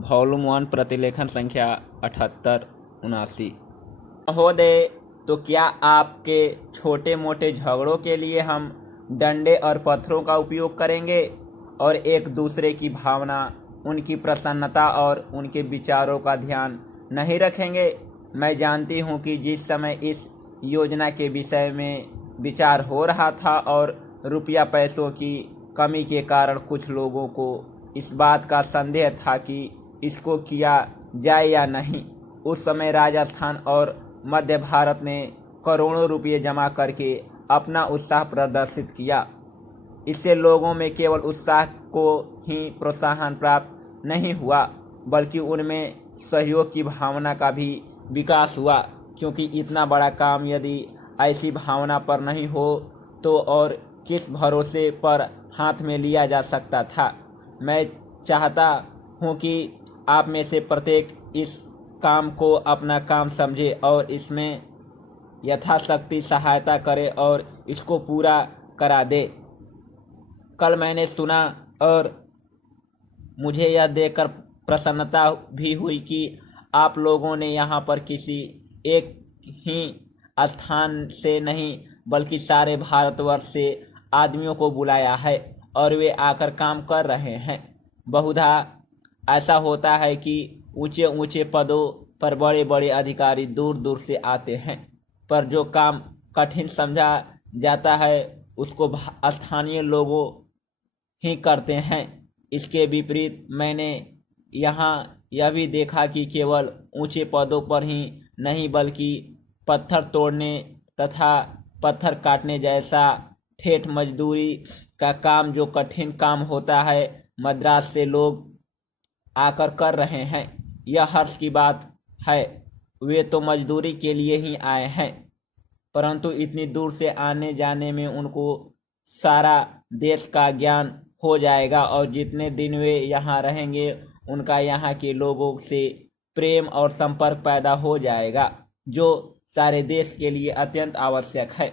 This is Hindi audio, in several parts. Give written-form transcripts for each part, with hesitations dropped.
वॉल्यूम 1 प्रतिलेखन संख्या 7879। महोदय, तो क्या आपके छोटे मोटे झगड़ों के लिए हम डंडे और पत्थरों का उपयोग करेंगे और एक दूसरे की भावना, उनकी प्रसन्नता और उनके विचारों का ध्यान नहीं रखेंगे? मैं जानती हूँ कि जिस समय इस योजना के विषय में विचार हो रहा था और रुपया पैसों की कमी के कारण कुछ लोगों को इस बात का संदेह था कि इसको किया जाए या नहीं, उस समय राजस्थान और मध्य भारत ने करोड़ों रुपये जमा करके अपना उत्साह प्रदर्शित किया। इससे लोगों में केवल उत्साह को ही प्रोत्साहन प्राप्त नहीं हुआ, बल्कि उनमें सहयोग की भावना का भी विकास हुआ, क्योंकि इतना बड़ा काम यदि ऐसी भावना पर नहीं हो तो और किस भरोसे पर हाथ में लिया जा सकता था। मैं चाहता हूँ कि आप में से प्रत्येक इस काम को अपना काम समझे और इसमें यथाशक्ति सहायता करे और इसको पूरा करा दे। कल मैंने सुना और मुझे यह देखकर प्रसन्नता भी हुई कि आप लोगों ने यहाँ पर किसी एक ही स्थान से नहीं बल्कि सारे भारतवर्ष से आदमियों को बुलाया है और वे आकर काम कर रहे हैं। बहुधा ऐसा होता है कि ऊंचे ऊंचे पदों पर बड़े बड़े अधिकारी दूर दूर से आते हैं, पर जो काम कठिन समझा जाता है उसको स्थानीय लोगों ही करते हैं। इसके विपरीत मैंने यहाँ यह भी देखा कि केवल ऊंचे पदों पर ही नहीं बल्कि पत्थर तोड़ने तथा पत्थर काटने जैसा ठेठ मजदूरी का काम, जो कठिन काम होता है, मद्रास से लोग आकर कर रहे हैं। यह हर्ष की बात है। वे तो मजदूरी के लिए ही आए हैं, परंतु इतनी दूर से आने जाने में उनको सारा देश का ज्ञान हो जाएगा और जितने दिन वे यहाँ रहेंगे उनका यहाँ के लोगों से प्रेम और संपर्क पैदा हो जाएगा, जो सारे देश के लिए अत्यंत आवश्यक है।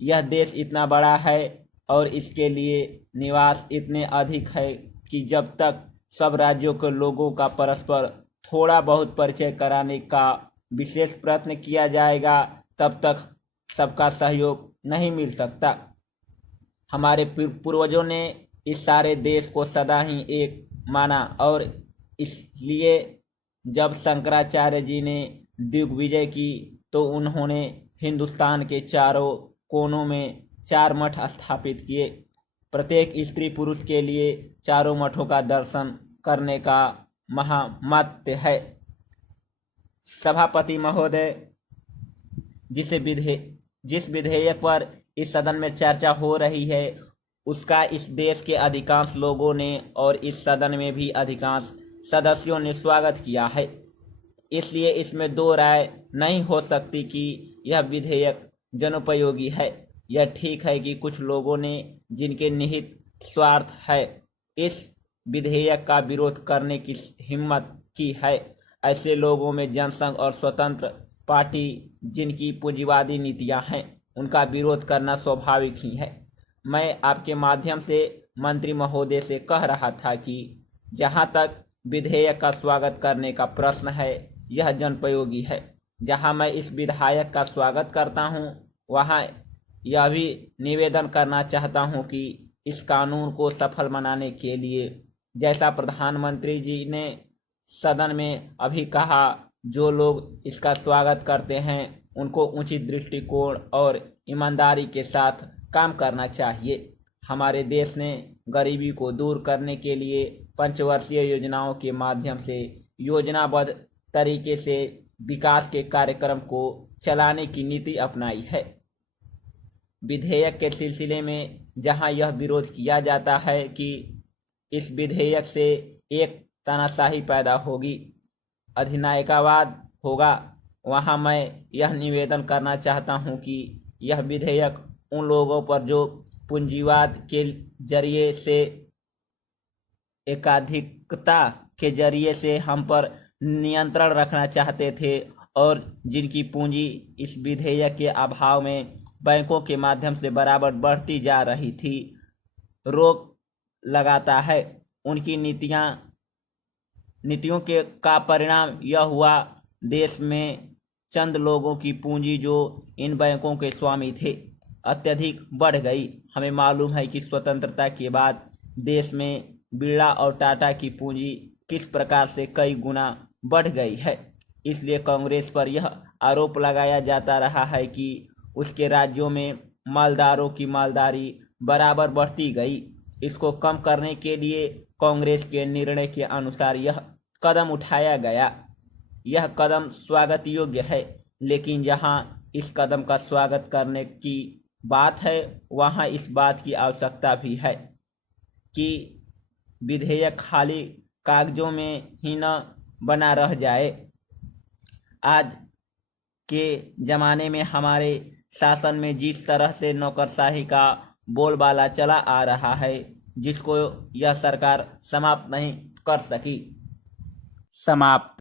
यह देश इतना बड़ा है और इसके लिए निवास इतने अधिक है कि जब तक सब राज्यों के लोगों का परस्पर थोड़ा बहुत परिचय कराने का विशेष प्रयत्न किया जाएगा, तब तक सबका सहयोग नहीं मिल सकता। हमारे पूर्वजों ने इस सारे देश को सदा ही एक माना और इसलिए जब शंकराचार्य जी ने दिग्विजय की तो उन्होंने हिंदुस्तान के चारों कोनों में 4 मठ स्थापित किए। प्रत्येक स्त्री पुरुष के लिए चारों मठों का दर्शन करने का महामत्य है। सभापति महोदय, जिस विधेयक पर इस सदन में चर्चा हो रही है उसका इस देश के अधिकांश लोगों ने और इस सदन में भी अधिकांश सदस्यों ने स्वागत किया है। इसलिए इसमें दो राय नहीं हो सकती कि यह विधेयक जनोपयोगी है। यह ठीक है कि कुछ लोगों ने, जिनके निहित स्वार्थ है, इस विधेयक का विरोध करने की हिम्मत की है। ऐसे लोगों में जनसंघ और स्वतंत्र पार्टी, जिनकी पूंजीवादी नीतियां हैं, उनका विरोध करना स्वाभाविक ही है। मैं आपके माध्यम से मंत्री महोदय से कह रहा था कि जहां तक विधेयक का स्वागत करने का प्रश्न है, यह जनोपयोगी है। जहां मैं इस विधेयक का स्वागत करता हूं, वहां यह भी निवेदन करना चाहता हूं कि इस कानून को सफल बनाने के लिए, जैसा प्रधानमंत्री जी ने सदन में अभी कहा, जो लोग इसका स्वागत करते हैं उनको उचित दृष्टिकोण और ईमानदारी के साथ काम करना चाहिए। हमारे देश ने गरीबी को दूर करने के लिए पंचवर्षीय योजनाओं के माध्यम से योजनाबद्ध तरीके से विकास के कार्यक्रम को चलाने की नीति अपनाई है। विधेयक के सिलसिले में जहां यह विरोध किया जाता है कि इस विधेयक से एक तानाशाही पैदा होगी, अधिनायकवाद होगा, वहां मैं यह निवेदन करना चाहता हूं कि यह विधेयक उन लोगों पर जो पूंजीवाद के जरिए से, एकाधिकता के जरिए से हम पर नियंत्रण रखना चाहते थे और जिनकी पूंजी इस विधेयक के अभाव में बैंकों के माध्यम से बराबर बढ़ती जा रही थी, रोक लगाता है। उनकी नीतियां नीतियों के का परिणाम यह हुआ, देश में चंद लोगों की पूंजी जो इन बैंकों के स्वामी थे अत्यधिक बढ़ गई। हमें मालूम है कि स्वतंत्रता के बाद देश में बिरला और टाटा की पूंजी किस प्रकार से कई गुना बढ़ गई है। इसलिए कांग्रेस पर यह आरोप लगाया जाता रहा है कि उसके राज्यों में मालदारों की मालदारी बराबर बढ़ती गई। इसको कम करने के लिए कांग्रेस के निर्णय के अनुसार यह कदम उठाया गया। यह कदम स्वागत योग्य है, लेकिन जहां इस कदम का स्वागत करने की बात है वहां इस बात की आवश्यकता भी है कि विधेयक खाली कागजों में ही न बना रह जाए। आज के ज़माने में हमारे शासन में जिस तरह से नौकरशाही का बोलबाला चला आ रहा है, जिसको यह सरकार समाप्त नहीं कर सकी। समाप्त।